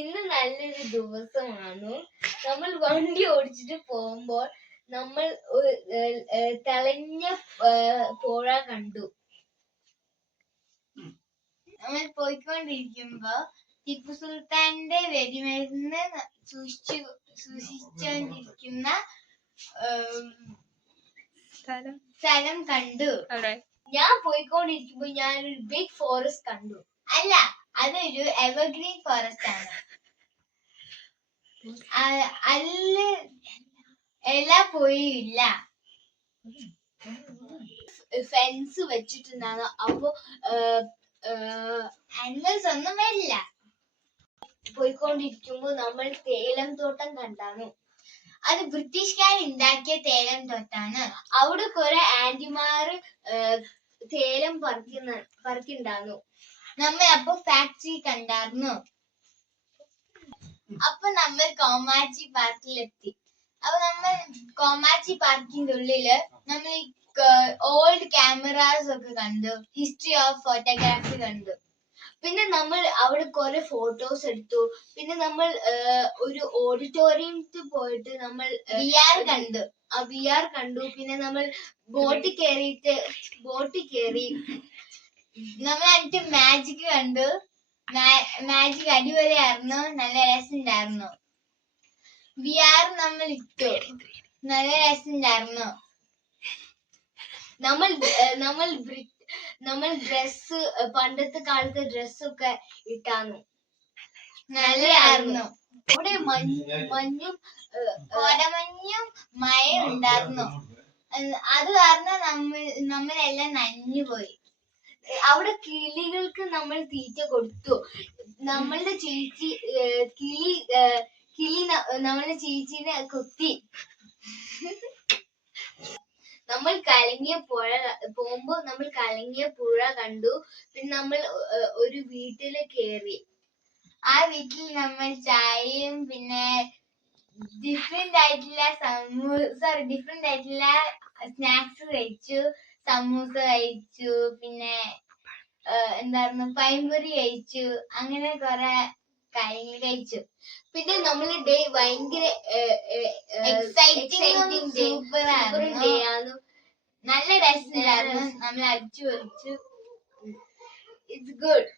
ഇന്ന് നല്ലൊരു ദിവസമാണ്. നമ്മൾ വണ്ടി ഓടിച്ചിട്ട് പോകുമ്പോൾ നമ്മൾ തെളിഞ്ഞ പുഴ കണ്ടു. നമ്മൾ പോയിക്കൊണ്ടിരിക്കുമ്പോ ടിപ്പു സുൽത്താന്റെ വെടിമരുന്ന് സൂക്ഷിച്ചുകൊണ്ടിരിക്കുന്ന സ്ഥലം കണ്ടു. ഞാൻ പോയിക്കൊണ്ടിരിക്കുമ്പോ ഞാനൊരു ബിഗ് ഫോറസ്റ്റ് കണ്ടു. അല്ല, അതൊരു എവർഗ്രീൻ ഫോറസ്റ്റ് ആണ്. എല്ലാ പോയില്ല, ഫെൻസ് വെച്ചിട്ടുണ്ടായിരുന്നു. അപ്പൊ ആനിമൽസ് ഒന്നും വരില്ല. പോയിക്കൊണ്ടിരിക്കുമ്പോ നമ്മൾ തേയിലം തോട്ടം കണ്ടാണ്. അത് ബ്രിട്ടീഷുകാർ ഉണ്ടാക്കിയ തേയിലം തോട്ടാണ്. അവിടെ കുറെ ആന്റിമാര് തേയിലം പറിക്കുണ്ടായിരുന്നു. നമ്മൾ അപ്പൊ ഫാക്ടറി കണ്ടായിരുന്നു. അപ്പൊ നമ്മൾ കോമാച്ചി പാർക്കിലെത്തി. അപ്പൊ നമ്മൾ കോമാച്ചി പാർക്കിന്റെ ഉള്ളില് നമ്മൾ ഓൾഡ് ക്യാമറാസ് ഒക്കെ കണ്ടു, ഹിസ്റ്ററി ഓഫ് ഫോട്ടോഗ്രാഫി കണ്ടു. പിന്നെ നമ്മൾ അവിടെ കുറെ ഫോട്ടോസ് എടുത്തു. പിന്നെ നമ്മൾ ഒരു ഓഡിറ്റോറിയത്തിൽ പോയിട്ട് നമ്മൾ VR കണ്ടു. പിന്നെ നമ്മൾ ബോട്ടിൽ കയറി നമ്മൾ എന്നിട്ട് മാജിക് കണ്ടു. മാജിക് അടിപൊളിയായിരുന്നു, നല്ല രസമുണ്ടായിരുന്നു. VR നമ്മൾ ഇട്ടു, നല്ല രസമുണ്ടായിരുന്നു. നമ്മൾ ഡ്രസ്, പണ്ടത്തെ കാലത്തെ ഡ്രസ്സൊക്കെ ഇട്ടാന്നു, നല്ലതായിരുന്നു. അവിടെ മഞ്ഞും കോടമഞ്ഞും മഴയും ഉണ്ടായിരുന്നു. അത് കാരണം നമ്മളെല്ലാം നനഞ്ഞു പോയി. അവിടെ കിളികൾക്ക് നമ്മൾ തീറ്റ കൊടുത്തു. നമ്മളുടെ ചേച്ചി കിളി നമ്മളുടെ ചേച്ചീനെ കൊത്തി. നമ്മൾ കലങ്ങിയ പുഴ കണ്ടു. പിന്നെ നമ്മൾ ഒരു വീട്ടില് കേറി. ആ വീട്ടിൽ നമ്മൾ ചായയും പിന്നെ ഡിഫറെന്റ് ആയിട്ടുള്ള സ്നാക്സ് കഴിച്ചു. സമൂസ കഴിച്ചു, പിന്നെ എന്തായിരുന്നു പൈൻപൊരി കഴിച്ചു. അങ്ങനെ കുറെ കാര്യങ്ങൾ കഴിച്ചു. പിന്നെ നമ്മളെ ഡേ ഭയങ്കര എക്സൈറ്റിംഗ് സൂപ്പർ ഡേ ആണ്. നല്ല രസമുണ്ടായിരുന്നു. നമ്മൾ അടിച്ചു പൊളിച്ചു. It's good.